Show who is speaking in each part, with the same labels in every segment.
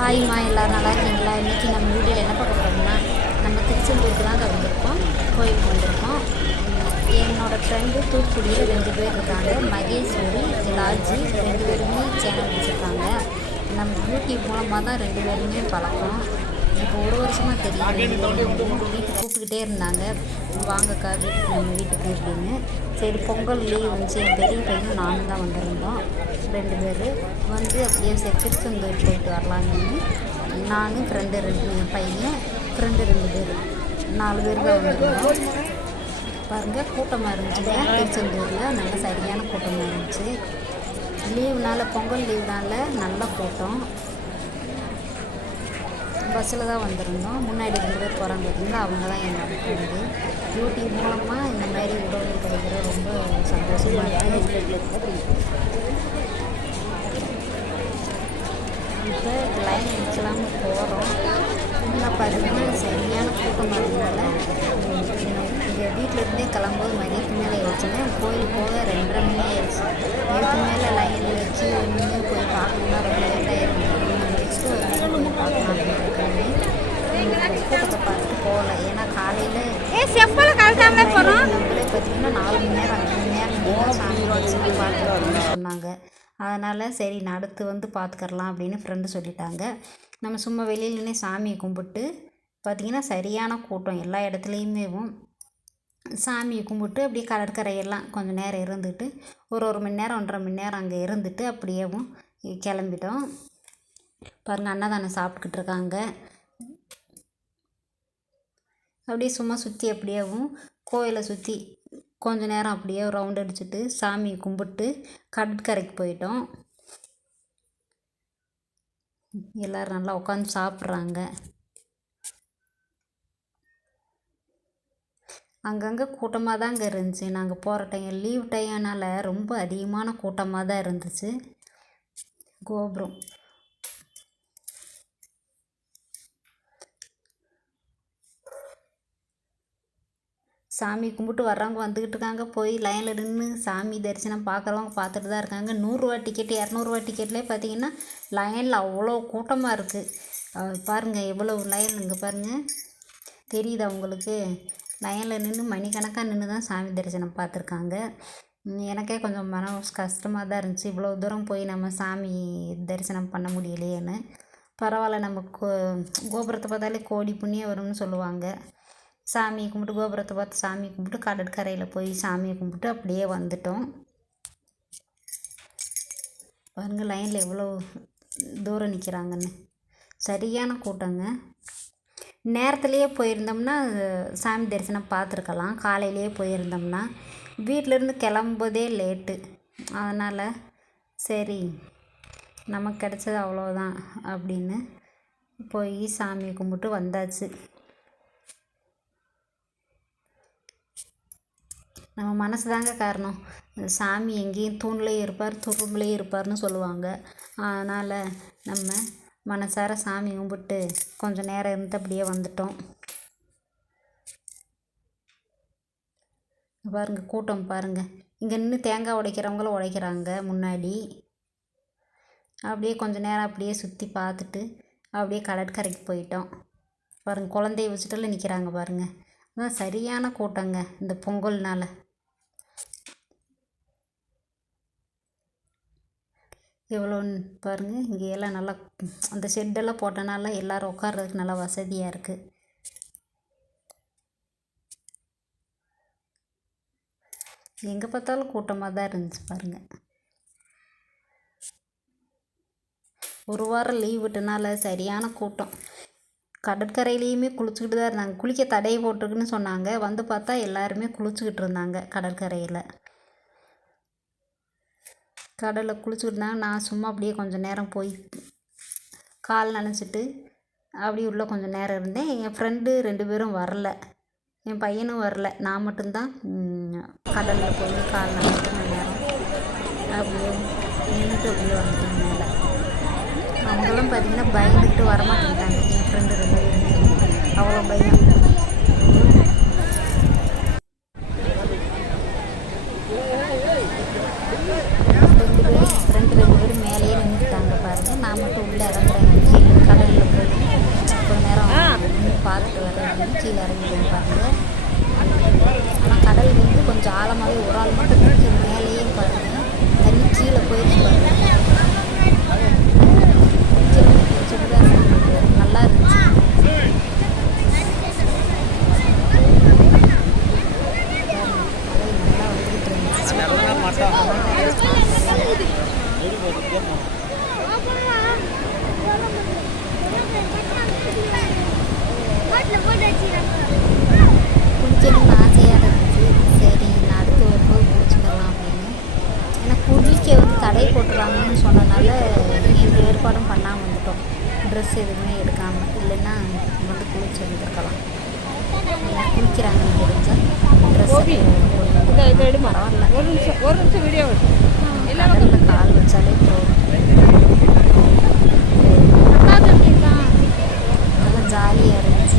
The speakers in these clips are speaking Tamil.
Speaker 1: ஹாய்மா எல்லோரும் நல்லா இருக்கீங்களா? இன்றைக்கி நம்ம வீடியோவில் என்ன பார்க்க போகிறோம்னா நம்ம திருச்செந்தூருக்கு தாங்க வந்திருக்கோம். கோயிலுக்கு வந்திருக்கோம். என்னோடய ஃப்ரெண்டு தூத்துக்குடியில் ரெண்டு பேர் இருக்காங்க. மகேஸ்வரி லாஜி ரெண்டு பேருமே சேனல் வச்சுருக்காங்க. நம்ம யூடியூப் மூலமாக தான் ரெண்டு பேருமே பழக்கம். இப்போ ஒரு வருஷமாக தெரியும் வீட்டுக்கு கூப்பிட்டுக்கிட்டே இருந்தாங்க. வாங்கக்கா வீட்டுக்கு நம்ம வீட்டுக்கு அப்படின்னு சரி பொங்கல் லீவ் வந்துச்சு. என் பெரிய பையனும் நானும் தான் வந்திருந்தோம். ரெண்டு பேர். வந்து அப்படியே சரி திருச்செந்தூர் போயிட்டு வரலான்னு நானும் ஃப்ரெண்டு ரெண்டு என் பையன் ஃப்ரெண்டு ரெண்டு பேர். நாலு பேர் தான் வந்திருந்தோம். பாருங்கள் கூட்டமாக இருந்துச்சுங்க திருச்செந்தூரில் நல்ல சரியான கூட்டமாக இருந்துச்சு. லீவுனால பொங்கல் லீவுனால நல்ல கூட்டம். பஸ்ஸில் தான் வந்திருந்தோம். முன்னாடி ரெண்டு பேர் போகிறாங்க பார்த்தீங்களா அவங்க தான் என்னோட ஃப்ரெண்டு யூடியூப் மூலமாக இந்த மாதிரி உறவு கிடைக்கிற ரொம்ப சந்தோஷமாக இருக்குது இப்போ லைன் அடிச்சலாம்னு போகிறோம் இன்னும் பார்த்தீங்கன்னா சரியான கூட்டம் இருந்ததால் இங்கே வீட்டிலேருந்தே கிளம்பும்போது மதியத்துக்கு மேலே ஆயிடுச்சுங்க கோயில் போக ரெண்டரை மணி ஆயிடுச்சு. இதுக்கு மேலே லைனில் வச்சு நின்று போய் பார்க்கணும்னா ரொம்ப லேட் ஆயிடும் நெக்ஸ்ட்டு ஒரு நாள் பார்த்துட்டு போகல ஏன்னா காலையில்
Speaker 2: ஏ செப்பல் கழட்டாமலே போகிறோம்
Speaker 1: பார்த்தீங்கன்னா நாலு மணி நேரம் அஞ்சு மணி நேரம் சாமி தரிசனம் பார்த்துட்டு சொன்னாங்க. அதனால் சரி நான் அடுத்து வந்து பார்த்துக்கறலாம் அப்படின்னு ஃப்ரெண்டு சொல்லிட்டாங்க. நம்ம சும்மா வெளியில் நின்று சாமியை கும்பிட்டு பார்த்திங்கன்னா சரியான கூட்டம் எல்லா இடத்துலையுமேவும் சாமியை கும்பிட்டு அப்படியே கடற்கரையெல்லாம் கொஞ்சம் நேரம் இருந்துட்டு ஒரு ஒரு மணி நேரம் ஒன்றரை மணி நேரம் அங்கே இருந்துட்டு அப்படியேவும் கிளம்பிட்டோம். பாருங்கள் அன்னதானம் சாப்பிட்டுக்கிட்டு இருக்காங்க அப்படியே சும்மா சுற்றி அப்படியேவும் கோயிலை சுற்றி கொஞ்ச நேரம் அப்படியே ரவுண்ட் அடிச்சுட்டு சாமி கும்பிட்டு கடற்கரைக்கு போயிட்டோம். எல்லோரும் நல்லா உட்காந்து சாப்பிட்றாங்க. அங்கங்கே கூட்டமாக தாங்க இருந்துச்சு. நாங்கள் போகிற டைம் லீவ் டைம்னால ரொம்ப அதிகமான கூட்டமாக தான் இருந்துச்சு. கோபுரம். சாமி கும்பிட்டு வர்றவங்க வந்துக்கிட்டு இருக்காங்க. போய் லைனில் நின்று சாமி தரிசனம் பார்க்குறவங்க பார்த்துட்டு தான் இருக்காங்க. நூறுரூவா டிக்கெட் இரநூறுவா டிக்கெட்லேயே பார்த்தீங்கன்னா லைனில் அவ்வளோ கூட்டமாக இருக்குது பாருங்கள் எவ்வளோ லைன் இங்கே பாருங்கள் தெரியுதா உங்களுக்கு? லைனில் நின்று மணிக்கணக்காக நின்று தான் சாமி தரிசனம் பார்த்துருக்காங்க. எனக்கே கொஞ்சம் மன கஷ்டமாக தான் இருந்துச்சு. இவ்வளோ தூரம் போய் நம்ம சாமி தரிசனம் பண்ண முடியலையேன்னு. பரவாயில்ல நம்ம கோ கோபுரத்தை பார்த்தாலே கோடி புண்ணியம் வரும்னு சொல்லுவாங்க. சாமியை கும்பிட்டு கோபுரத்தை பார்த்து சாமி கும்பிட்டு கடற்கரையில் போய் சாமியை கும்பிட்டு அப்படியே வந்துட்டோம். பாருங்கள் லைனில் எவ்வளோ தூரம் நிற்கிறாங்கன்னு சரியான கூட்டங்க. நேரத்துலேயே போயிருந்தோம்னா சாமி தரிசனம் பார்த்துருக்கலாம். காலையிலேயே போயிருந்தோம்னா வீட்டிலேருந்து கிளம்புதே லேட்டு அதனால் சரி நமக்கு கிடச்சது அவ்வளோதான் அப்படின்னு போய் சாமியை கும்பிட்டு வந்தாச்சு. நம்ம மனசு தாங்க காரணம். சாமி எங்கேயும் தூண்லேயும் இருப்பார் துரும்புலேயும் இருப்பார்னு சொல்லுவாங்க. அதனால் நம்ம மனசார சாமி கும்பிட்டு கொஞ்சம் நேரம் இருந்து அப்படியே வந்துட்டோம் பாருங்கள் கூட்டம் பாருங்கள் இங்கே நின்று தேங்காய் உடைக்கிறவங்களும் உடைக்கிறாங்க முன்னாடி. அப்படியே கொஞ்சம் நேரம் அப்படியே சுற்றி பார்த்துட்டு அப்படியே கடற்கரைக்கு போயிட்டோம். பாருங்கள் குழந்தைய வச்சுட்டுல நிற்கிறாங்க பாருங்கள் அதான் சரியான கூட்டங்க இந்த பொங்கல்னால். எவ்வளோன்னு பாருங்கள் இங்கே எல்லாம் நல்லா அந்த ஷெட்டெல்லாம் போட்டனால எல்லோரும் உட்கார்றதுக்கு நல்லா வசதியாக இருக்குது எங்கே பார்த்தாலும் கூட்டமாக தான் இருந்துச்சு பாருங்கள் ஒரு வாரம் லீவ் விட்டனால சரியான கூட்டம். கடற்கரையிலையுமே குளிச்சுக்கிட்டு தான் இருந்தாங்க. குளிக்க தடை போட்டிருக்குன்னு சொன்னாங்க. வந்து பார்த்தா எல்லாருமே குளிச்சுக்கிட்டு இருந்தாங்க கடற்கரையில். கடலில் குளிச்சுருந்தாங்க நான் சும்மா அப்படியே கொஞ்சம் நேரம் போய் கால் நனைச்சிட்டு அப்படியே உள்ளே கொஞ்சம் நேரம் இருந்தேன். என் ஃப்ரெண்டு ரெண்டு பேரும் வரல. என் பையனும் வரல. நான் மட்டும்தான் கடலில் போய் கால் நனைச்சிட்டு நான் நேரம் அப்படியே நின்றுட்டு அப்படியே வந்துட்டேன் மேலே. அவங்களும் பார்த்திங்கன்னா பயந்துக்கிட்டு வரமாட்டேங்கிட்டாங்க என் ஃப்ரெண்டு ரெண்டு பேரும். அவ்வளோ பயம். చాలామంది ఊరాలు சாப்பாடும் பண்ணாமல் வந்துட்டோம். ட்ரெஸ் எதுவுமே எடுக்காமல் இல்லைன்னா வந்து குளிச்சு வந்துருக்கலாம் குளிக்கிறாங்க தெரிஞ்சால் ட்ரெஸ் பரவாயில்ல.
Speaker 2: ஒரு நிமிஷம் ஒரு நிமிஷம் வீடியோ
Speaker 1: கடலில் கால் வச்சாலே போதும். நல்லா ஜாலியாக இருந்துச்சு.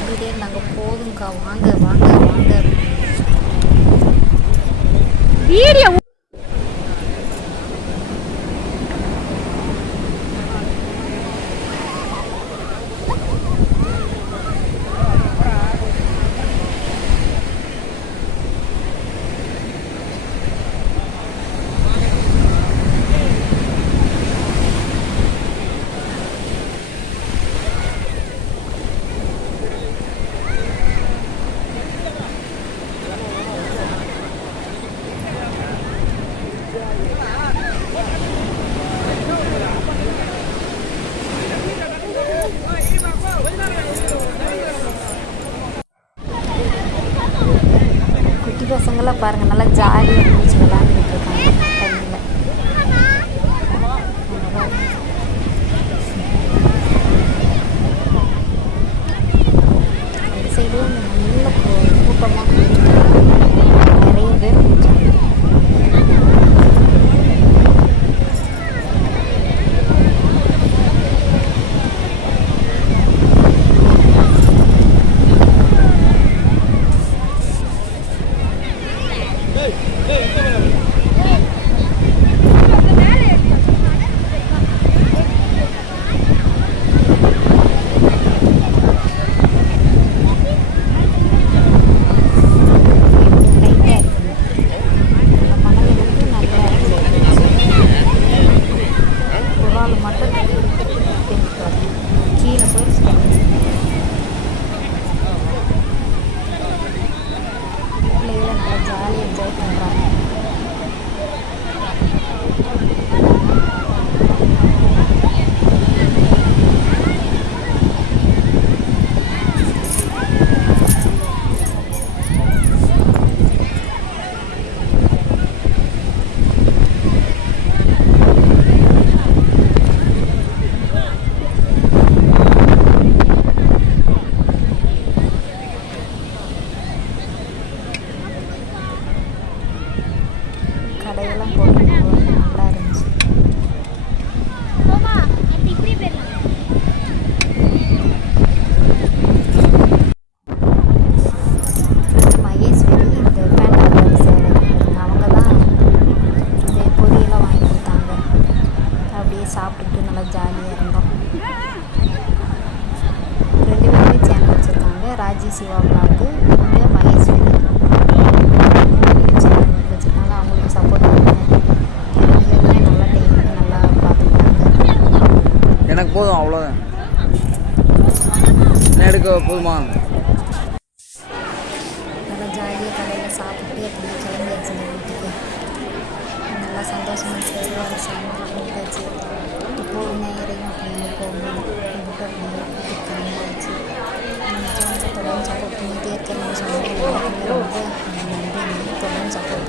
Speaker 1: சொல்லிகிட்டே இருந்தாங்க. போதும்க்கா வாங்க வாங்க வாங்க.
Speaker 2: வீடியோ
Speaker 3: lapar போதும் அவ்வளோதான் எடுக்க போதுமா?
Speaker 1: நல்லா ஜாலியாக கடையில் சாப்பிட்டு அப்படியே கிளம்பியாச்சு வீட்டுக்கு. நல்லா சந்தோஷமாக செய்வாங்க சாமி போகணும். கும்பிட்டு அப்படியே வீட்டுக்கு கிளம்பியாச்சு தொடர்ந்து சப்போர்ட் பண்ணிகிட்டே சொன்னாங்க ரொம்ப நன்றி தொடர்ந்து சப்போர்ட்